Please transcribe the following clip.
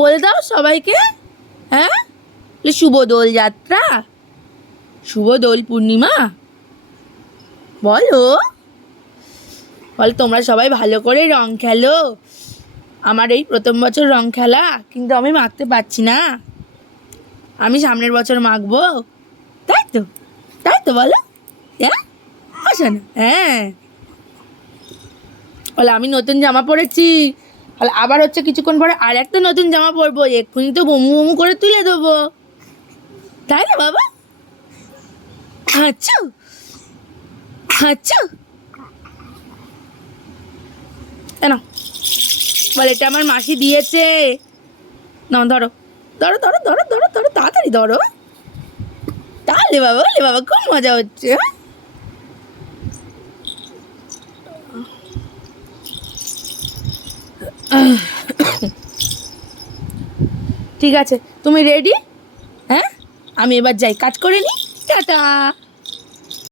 বলে দাও সবাইকে। হ্যাঁ, শুভ দোল যাত্রা, শুভ দোল পূর্ণিমা। বলো বলো, তোমরা সবাই ভালো করে রং খেলো। আমার এই প্রথম বছর রং খেলা, কিন্তু আমি মাখতে পারছি না। আমি সামনের বছর মাখবো। তাই তো, তাই তো বলো। হ্যাঁ, আসো না। হ্যাঁ বলে, আমি নতুন জামা পরেছি। বলে, আবার হচ্ছে কিছুক্ষণ পরে আর একটা নতুন জামা পরবো, এক্ষুনি তো বমু বমু করে তুলে দেবো। তাই না বাবা? আচ্ছা আচ্ছা, কেন বলে, এটা আমার মাসি দিয়েছে। না, ধরো ধরো ধরো ধরো ধরো ধরো, তাড়াতাড়ি ধরো। তাহলে বাবা, বলে বাবা, খুব মজা হচ্ছে। ঠিক আছে, তুমি রেডি? হ্যাঁ, আমি এবার যাই, কাজ করে নি। টাটা।